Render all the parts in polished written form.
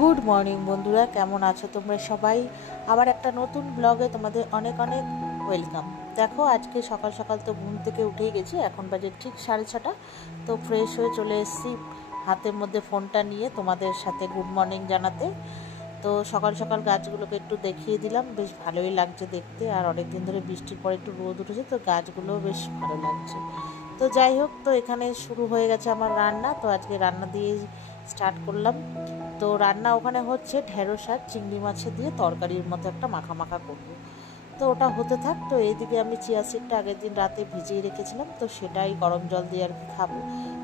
Good morning বন্ধুরা, কেমন আছো তোমরা সবাই? আবার একটা নতুন ব্লগে তোমাদের অনেক অনেক ওয়েলকাম। দেখো, আজকে সকাল সকাল তো ঘুম থেকে উঠেই গেছি, এখন বাজে ঠিক 6:30। তো ফ্রেশ হয়ে চলে এসেছি, হাতের মধ্যে ফোনটা নিয়ে তোমাদের সাথে গুড মর্নিং জানাতে। তো সকাল সকাল গাছগুলোকে একটু দেখিয়ে দিলাম, বেশ ভালোই লাগছে দেখতে। আর অনেক দিন ধরে বৃষ্টির পরে একটু রোদ উঠেছে, তো গাছগুলোও বেশ ভালো লাগছে। তো যাই হোক, তো এখানে শুরু হয়ে গেছে আমার রান্না। তো আজকে রান্না দিয়ে স্টার্ট করলাম। তো রান্না ওখানে হচ্ছে ঢেঁড়স আর চিংড়ি মাছের দিয়ে তরকারির মতো একটা মাখা মাখা করবো। তো ওটা হতে থাক। তো এইদিকে আমি চিয়া সিডটা আগের দিন রাতে ভিজিয়ে রেখেছিলাম, তো সেটাই গরম জল দিয়ে আর কি খাবো।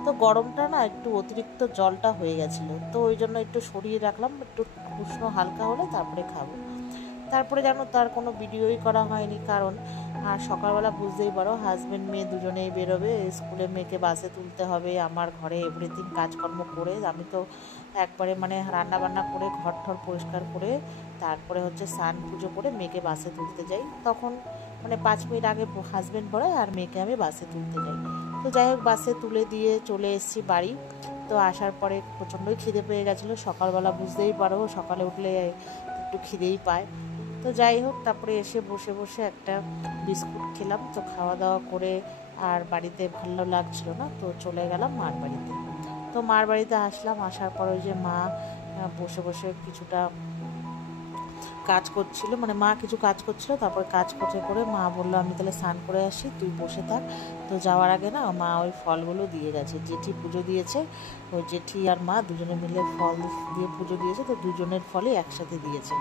তো গরমটা না একটু অতিরিক্ত জলটা হয়ে গেছিলো, তো ওই জন্য একটু সরিয়ে রাখলাম, একটু উষ্ণ হালকা হলে তারপরে খাবো। তারপরে জানো, তার কোনো ভিডিওই করা হয়নি, কারণ আর সকালবেলা বুঝতেই পারো, হাজব্যান্ড মেয়ে দুজনেই বেরোবে স্কুলে, মেয়েকে বাসে তুলতে হবে, আমার ঘরে এভরিথিং কাজকর্ম করে আমি তো একবারে মানে রান্না বান্না করে ঘর ঠর পরিষ্কার করে তারপরে হচ্ছে স্নান পুজো করে মেয়েকে বাসে তুলতে যাই। তখন মানে 5 মিনিট আগে হাজব্যান্ড পড়ায় আর মেয়েকে আমি বাসে তুলতে যাই। তো যাই হোক, বাসে তুলে দিয়ে চলে এসেছি বাড়ি। তো আসার পরে প্রচণ্ডই খিদে পেয়ে গেছিলো, সকালবেলা বুঝতেই পারো সকালে উঠলে একটু খিদেই পায়। তো যাই হোক, তারপরে এসে বসে বসে একটা বিস্কুট খেলাম। তো খাওয়া দাওয়া করে আর বাড়িতে ভালো লাগছিল না, তো চলে গেলাম মার বাড়িতে। তো মার বাড়িতে আসলাম, আসার পর ওই যে মা বসে বসে কিছুটা কাজ করছিল, মানে মা কিছু কাজ করছিল। তারপরে কাজ করতে করে মা বললো, আমি তাহলে স্নান করে আসি, তুই বসে থাক। তো যাওয়ার আগে না মা ওই ফলগুলো দিয়ে গেছে, জেঠি পুজো দিয়েছে, ওই জেঠি আর মা দুজনে মিলে ফল দিয়ে পুজো দিয়েছে, তো দুজনের ফলই একসাথে দিয়েছে।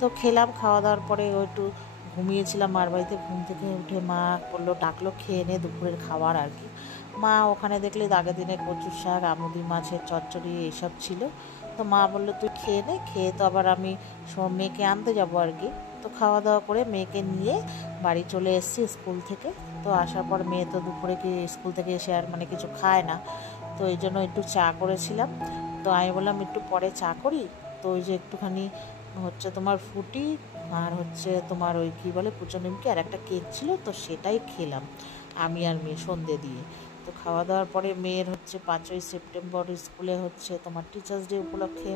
তো খেলাম, খাওয়া দাওয়ার পরে ও একটু ঘুমিয়েছিলাম মার বাড়িতে। ঘুম থেকে উঠে মা বললো, ডাকলো খেয়ে নে দুপুরের খাবার আর কি। মা ওখানে দেখলে আগের দিনে কচুর শাক, আমুদি মাছের চচ্চড়ি এইসব ছিল। তো মা বললো, তুই খেয়ে নে, খেয়ে তো আবার আমি মেয়েকে আনতে যাবো আর কি। তো খাওয়া দাওয়া করে মেয়েকে নিয়ে বাড়ি চলে এসেছি স্কুল থেকে। তো আসার পর মেয়ে তো দুপুরে কি স্কুল থেকে এসে আর মানে কিছু খায় না, তো এই জন্য একটু চা করেছিলাম। তো আমি বললাম একটু পরে চা করি। তো ওই যে একটুখানি হচ্ছে তোমার ফুটি আর হচ্ছে তোমার ওই কী বলে কুচো নিমকি আর একটা কেক ছিল, তো সেটাই খেলাম আমি আর মেয়ে সন্ধে দিয়ে। তো খাওয়া দাওয়ার পরে মেয়ের হচ্ছে 5ই সেপ্টেম্বর স্কুলে হচ্ছে তোমার টিচার্স ডে উপলক্ষে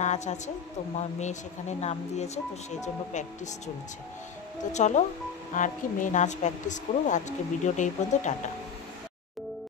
নাচ আছে, তো মেয়ে সেখানে নাম দিয়েছে, তো সেই জন্য প্র্যাকটিস চলছে। তো চলো আর কি, মেয়ে নাচ প্র্যাকটিস করুক। আজকে ভিডিওটা এই পর্যন্ত, টাটা।